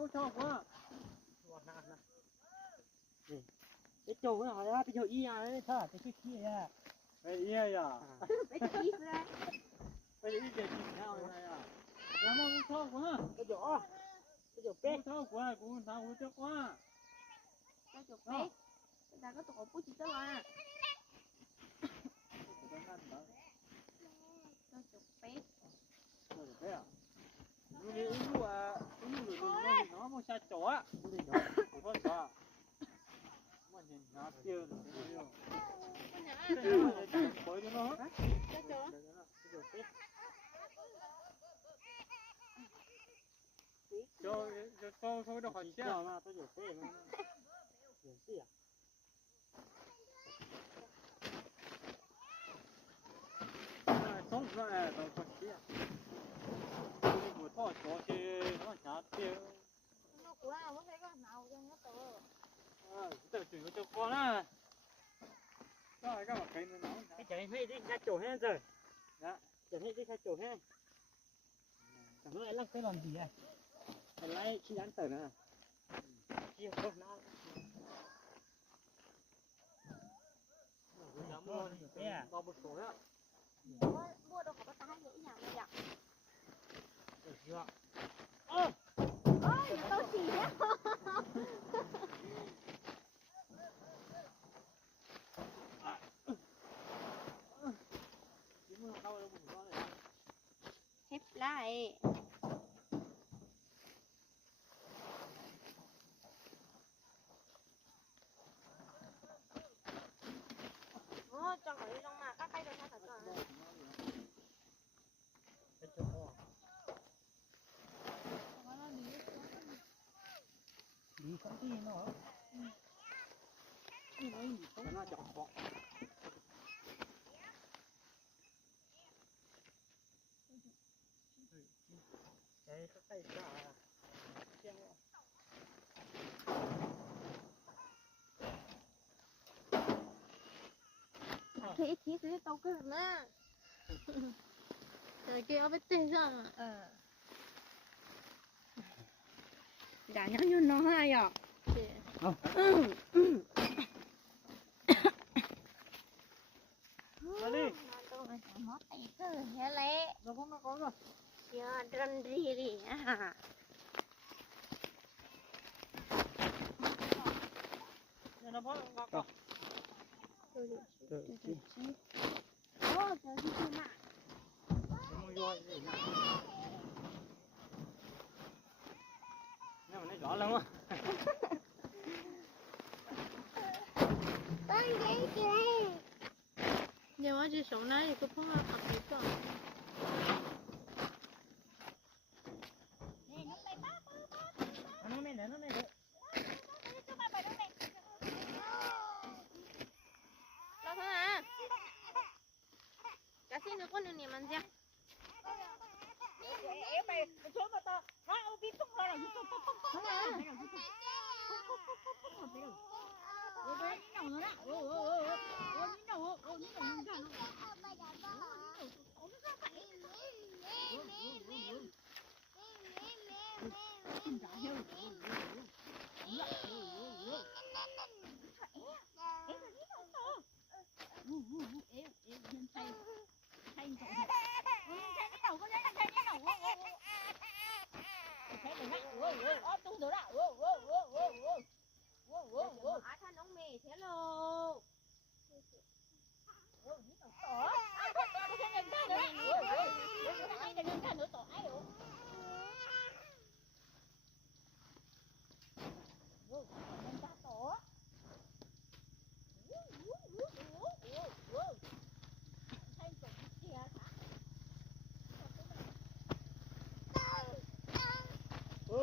我操我！我拿拿。你做咩啊？俾條衣啊！你睇，俾條衣啊！俾衣呀！俾條衣啦！俾條衣嘅錢睇我睇啊！有冇錯過？嗰條啊，嗰條啤。錯過啊！我拿我隻瓜。嗰條啤，但係嗰度我不知道啊。嗰條啤。嗰條啤啊！你路啊，路那麼下走啊？我說啥？我你拿掉了，没有。回去了。这就飞。就收的好钱嘛，这就飞了。也是呀。送出来都不起。我到小去往下掉。我过来，我这个拿我就拿走。这就就过了。đó cái mà cây nó cái chạy hay đi khai chỗ hen rồi đó chạy hay đi khai chỗ hen thằng nó lại lắc cái làm gì vậy thằng lại khi ăn tờ nữa kia không nó mua một số đó mua đâu có bắt tay dễ nhàng vậy được chưa ôi tôi chỉ nhá khép lại cho người đi trong mà các tay cho nó thật rồi đi không gì nữa đi nói gì không nó chọn họ đấy các tay cả xem thế thế tao cứ mà cái kia biết tên ra đã nhớ như nó hay à đi nó tay cứ thế lẽ nó không nó có rồi ya dran diri ah nó có ngọc oh jadi cuma mau jual gì nè nhưng mà nó rõ lắm á nhưng mà chỉ sống này thì không là thật sự đâu nó mày nó mày đó thôi à cá xin được con đường niệm ăn chưa em mày số mà tao nói ông biết tung ra là tung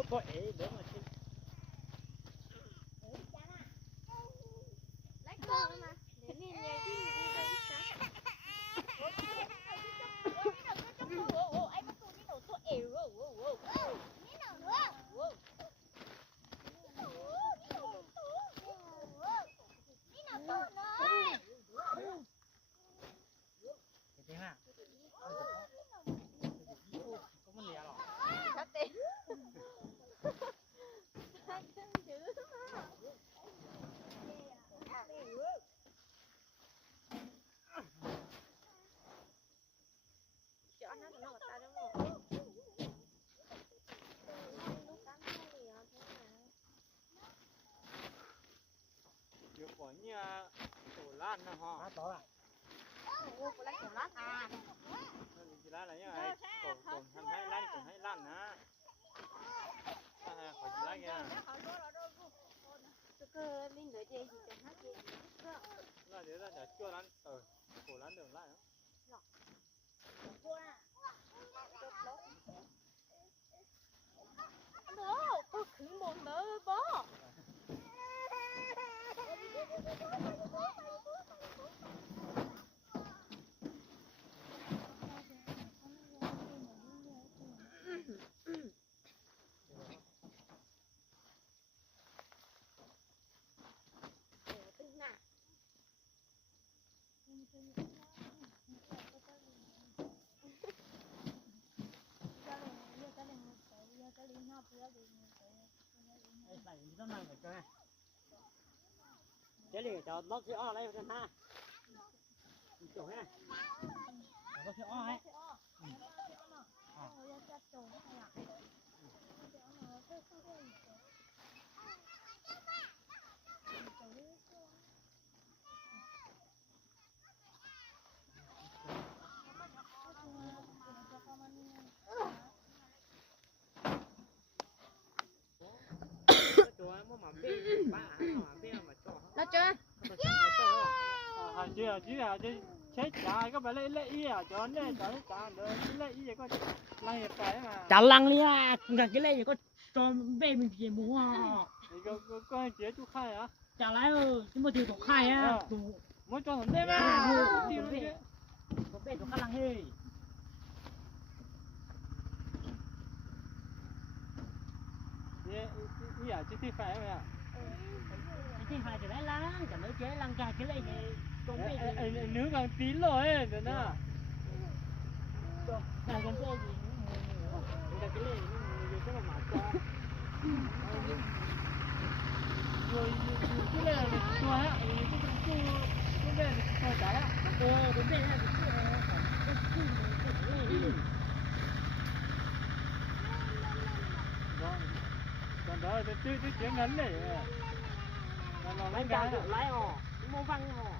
có ế để mà xin lấy con mà để nhìn nhà đi ลั่นนะฮะ ต่ออ่ะ โอ้โหแล้วของร้านอา กีฬาอะไรเนี่ยไอ้กลมทำให้ลั่นนะขอกีฬาเนี่ย 这个领导姐是叫他姐，那เดี๋ยว叫咱果然เดิมไล่ no，不肯摸的不。ไอ้ใส่ต้นไม้กับแกเจ๊เลยจะล็อกที่อ้ออะไรกันฮะจบให้ล็อกที่อ้อให้那这，ใช้จ่ายก็ไปเล่อี้อ่ะจอนเล่จ่ายเดินเล่อี้ก็ไล่ไปมา จัลังเนี่ยกับกิเลสก็จอมเบ้มีเพียมัว ก็เจ๊จุกไข่อ่ะ จัไรที่มาถือของไข่อ่ะถูก มันจอนได้ไหมดีเลย ของเบ้ถูกกำลังเฮ้ย นี่อ่ะที่ไฟไหมอ่ะ ที่ไข่จะได้ล้างจะไม่เจ๊ล้างจากกิเลสเนี่ยตรงเบ้ ไอ้เนื้อกันปีเลยเดี๋ยวนะ แต่กันเบ้ยิงกับกิเลสนี่ก็มาหมาจอ อยู่ที่เลยตัวฮะไอ้ตู้เล่นตัวจ่ายอ่ะ ของเบ้เนี่ยcòn đó thì tôi chuyện ngắn này là lấy cái được lấy hò mua văn hò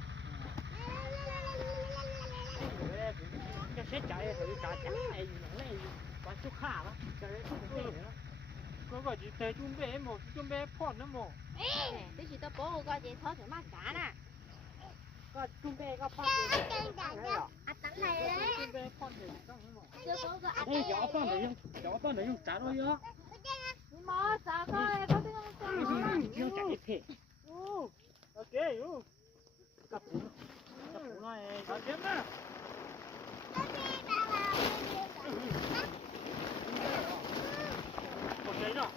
cái xe chạy thử chạy trắng này này quán chút khả đó có gọi gì thế chung bé phòn nó một Thế chỉ tao bố coi chị thôi thì mắc cả nè. có chung bê có phong gì À tặng này đấy. chung bé phòn thì không nó một Chưa có cái đây gió phong để dùng trả đôi đó Mò sao coi có tiếng không sao. nó chạy thiệt ok cặp phụ nó sao kiếm á một giấy rồi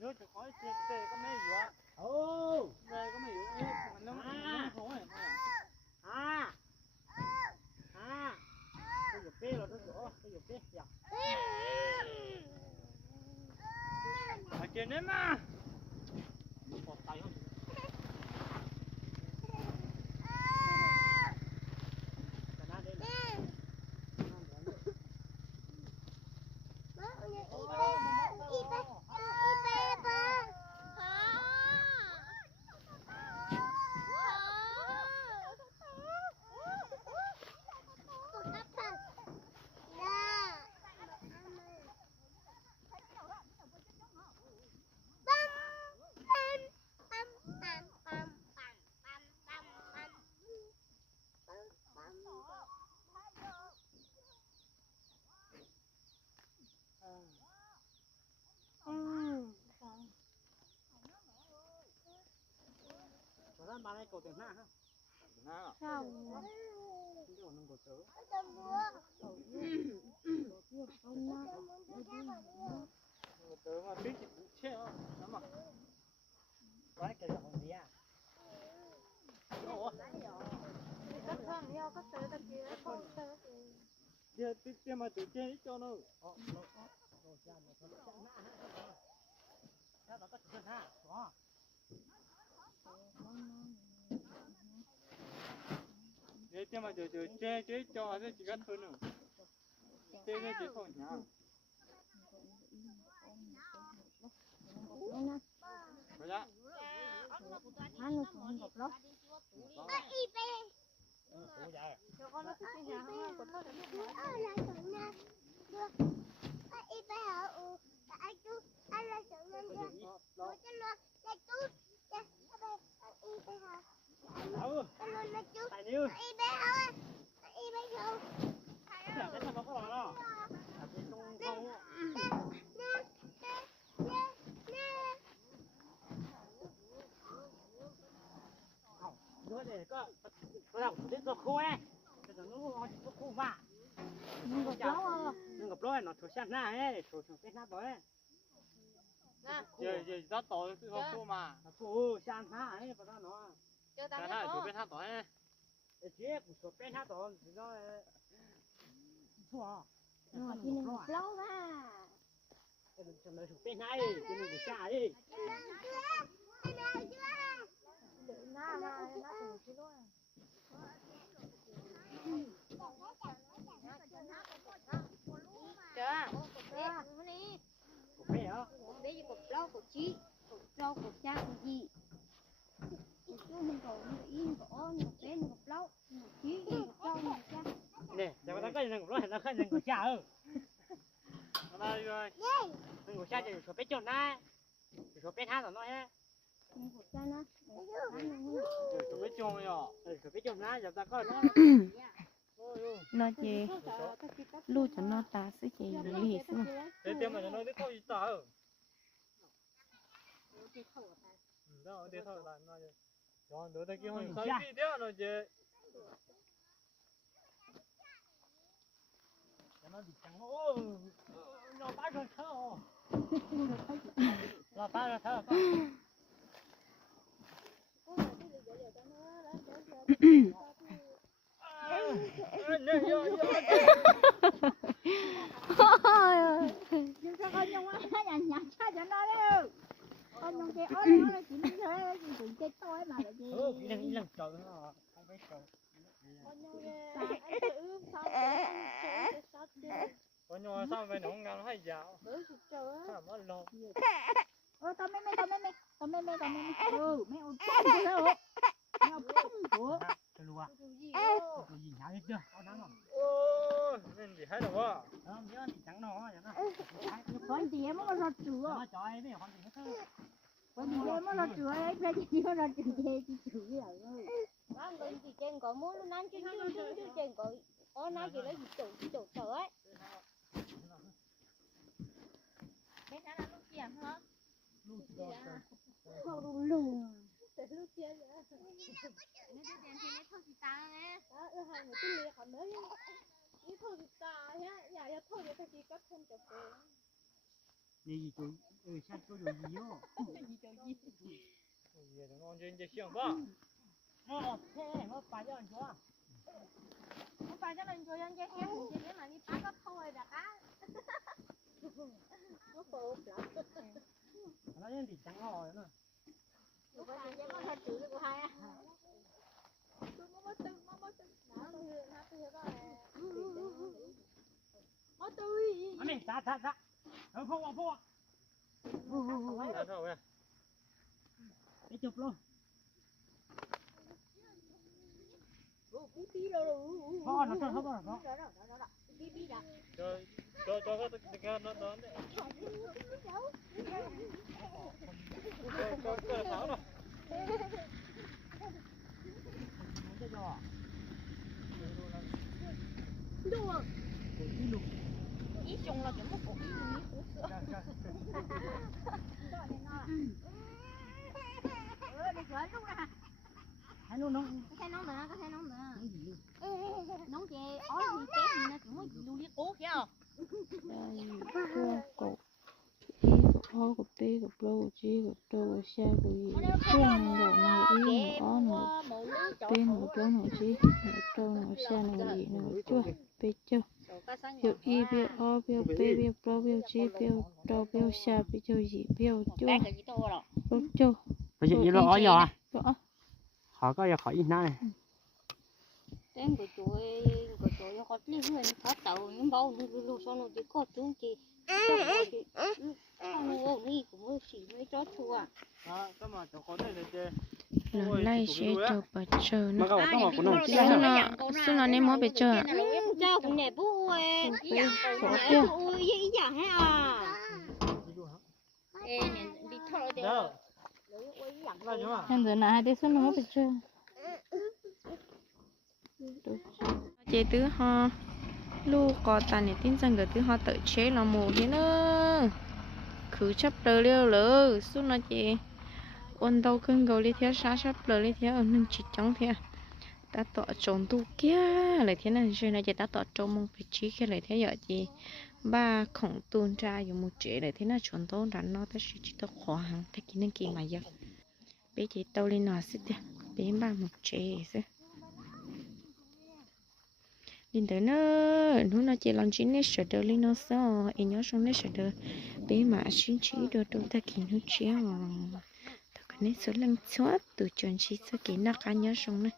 nước thì khói tê có mấy gì á tê có mấy gì nó khói cái dục bê rồi nó chỗ cái dục bê dạ ở trên đấy mà một tay không Bye. ai cầu tiền ha ha Sao? cái đồ nông bột tớ tớ mà biết thì cũng chết đó lắm mà quái cái hồng gì à Cắt thân nhau cắt tới cắt kia không tới giờ tiếp mà tụi chơi cho nó đồ cha nó thôi cha nó có tiền ha đó để tiếp mà tụi chơi cho nó chỉ cắt thôi nữa chơi cái chỉ không nhá rồi đó Ăn được không gặp lắm. ủa dạ Cho con nó thích cái nhà không? Còn nó để tại nhiêu cái thằng nó có rồi đó đứa này có làm cái cho khô ấy cái nó khô vả không gặp lắm. nhưng gặp lối nó thổi sang na ấy thổi cái na đó ấy giờ rất tối cứ không cô mà nó thổi sang na ấy và nó Cho cái ta này biết tụi bên hát tối ấy cái chiếc của số bên hát đó thì nó thua Nó chỉ nên gặp lâu mà. cái nó chọn số bên này cái nó của cha đi Để nó từ cái đó. Chưa? Cái này. của bé á Bây giờ cục lâu cục chí, cục rau cục cha cục gì? Cục chú mình còn yên có cục bé cục lâu, cục chí cục rau cục cha. nè giờ nó có những nó có những của cha ơ đây rồi những của cha thì số bên chọn na số bên hát của nó ấy Cục cha nó. tụi bên chung rồi số bên chọn na giờ ta có nó nó chỉ lưu cho nó ta sẽ chỉ lì xuống để tiếp mà nó biết thôi tao đó để thôi là nó cho đỡ tới kia hồi sai đi đó nó chơi nó bị trắng ô nó bắt rồi thở nó bắt rồi thở nhưng sao con nhung á nhặt cha cho nó đâu con nhung chơi ớt nó chỉ biết thế chỉ cũng chơi tôi mà là gì cái này lần trời nó không phải trời Con nhung anh tự sao cái sót chưa? con nhỏ sao vậy nó không ngang hay dạo Bữa sụt trời á. sao mà lo tao mê mê ừ mẹ ôn phong của nó mẹ ôn phong của cái lúa Gì cái gì nhá chưa có nắng không ô nên gì hết rồi quá không nhớ thì trắng nó vậy đó con thì em nó rọt chửa nó cho ai biết con gì hết con thì em nó rọt chửa ấy bây giờ nó rọt chửa thì chửa rồi Nó người gì trên có muốn nó nắn chứ trên có nói gì đó gì chủ trời ấy. Cái đó là lúc kia hả? không lùn Từ lúc kia nữa. Nó đưa tiền thì lấy thôi thì ta nè. Đó, hai người cứ liệt còn mới. Đi thôi thì ta nhá, nhà thôi thì ta chỉ có thêm chục tiền. gì chú sao chú được gì vô giờ nó ngon trên chơi xiang quá nó thế nó phải cho anh chúa Không phải cho mình cho dân chơi kém thì chỉ mà đi bán có thôi là cá. Nó khổ lắm. nó như thì trắng rồi nữa Lúc đó thì nó thật chữ của hai á. Tôi mới tư. Đó, nó tư đó là Nó tư gì? anh này sát nó không ra thôi cái chụp luôn Bú tí rồi. nó không có nó Đó. Đi đã. cho cái nó đấy cho tháo rồi cái giò Đùa. đi lục Ý chung là cái một cổ ý cú sữa. đi cửa lúc nè hai luôn nó có thể nóng nữa nóng chị ói thì chết nó cũng lưu liếc cố kia cổ ô của tê của bro chi của trâu của xe của gì phương rồi người y nó nó tên của trâu nó chi nó trâu nó xe nó gì nó chua bê chua biểu y biểu o biểu bê biểu bro biểu chi biểu trâu biểu xe biểu chua gì biểu chua biểu chua bây giờ nó ở giờ biểu họ có giờ khỏi gì này tên của chuối họ đi người thoát tàu những bao lưu sau nó chỉ có chú chị nó đi cũng mới chỉ mấy chó chua lần này sẽ cho bà chờ nó mà có một con xin nó nên mỗi bà chờ cho cũng đẹp vui có tiêu vui dễ dàng ha ê đi thôi đi hiện giờ này để xin nó mỗi bà chờ chị tứ ho lu có tàn để tin rằng cái tứ ho tự chế là mù thế nữa cứ chấp đời liêu lỡ xuống nó chị ôn đâu cưng gấu đi theo sát chấp đời đi theo ở nâng chỉ trống theo ta tọa trốn tu kia lại thế này rồi này chị ta tọa trốn mong phải trí kia lại thế giờ chị ba khổng tuôn ra dùng một chế lại thế nào trốn tốt rắn nó ta sẽ chỉ tao khó hàng ta kỹ năng kỳ mà giờ bé chị tao lên nó xích đi bé ba một chế xí đến tới nó nó chỉ làm chín nét sợ đời lên nó sao em nhớ xong nét sợ đời bé mà xin chỉ được đâu ta kỹ nó chéo ta cái nét sợ lăng xóa từ chuyện chỉ sợ kỹ nó cá nhớ xong này